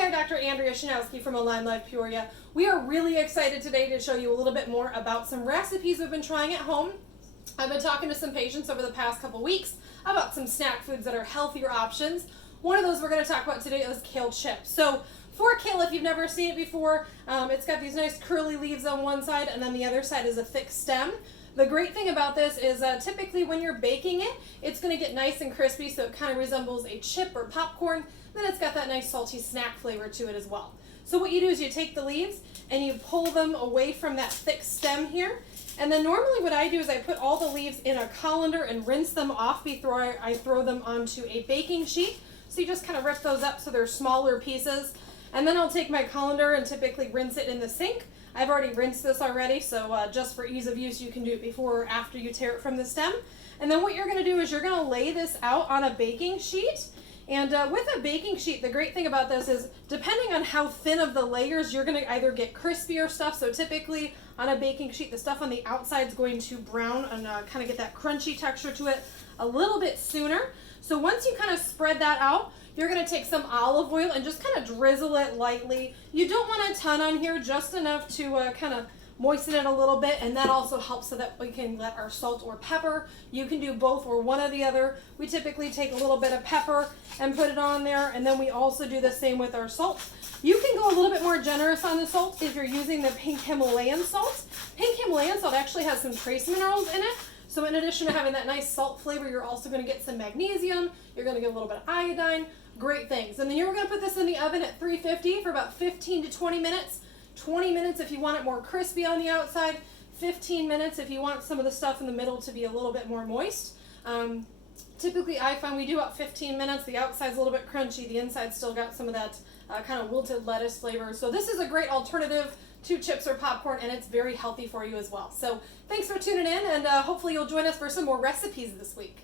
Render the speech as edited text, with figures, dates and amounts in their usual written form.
there, Dr. Andrea Schnowske from AlignLife of Peoria. We are really excited today to show you a little bit more about some recipes we've been trying at home. I've been talking to some patients over the past couple weeks about some snack foods that are healthier options. One of those we're going to talk about today is kale chips. So for kale, if you've never seen it before, it's got these nice curly leaves on one side and then the other side is a thick stem. The great thing about this is typically when you're baking it, it's going to get nice and crispy, so it kind of resembles a chip or popcorn. Then it's got that nice salty snack flavor to it as well. So what you do is you take the leaves and you pull them away from that thick stem here. And then normally what I do is I put all the leaves in a colander and rinse them off before I throw them onto a baking sheet. So you just kind of rip those up so they're smaller pieces. And then I'll take my colander and typically rinse it in the sink. I've already rinsed this already, so just for ease of use, you can do it before or after you tear it from the stem. And then what you're going to do is you're going to lay this out on a baking sheet. And with a baking sheet, the great thing about this is depending on how thin of the layers, you're going to either get crispier stuff. So typically on a baking sheet, the stuff on the outside is going to brown and kind of get that crunchy texture to it a little bit sooner. So once you kind of spread that out, you're going to take some olive oil and just kind of drizzle it lightly. You don't want a ton on here, just enough to kind of moisten it a little bit, and that also helps so that we can let our salt or pepper. You can do both or one or the other. We typically take a little bit of pepper and put it on there, and then we also do the same with our salt. You can go a little bit more generous on the salt if you're using the pink Himalayan salt. Pink Himalayan salt actually has some trace minerals in it. So in addition to having that nice salt flavor, you're also going to get some magnesium. You're going to get a little bit of iodine. Great things. And then you're going to put this in the oven at 350 for about 15 to 20 minutes. 20 minutes if you want it more crispy on the outside. 15 minutes if you want some of the stuff in the middle to be a little bit more moist. Typically I find we do about 15 minutes. The outside's a little bit crunchy. The inside's still got some of that kind of wilted lettuce flavor. So this is a great alternative to chips or popcorn, and it's very healthy for you as well. So thanks for tuning in, and hopefully you'll join us for some more recipes this week.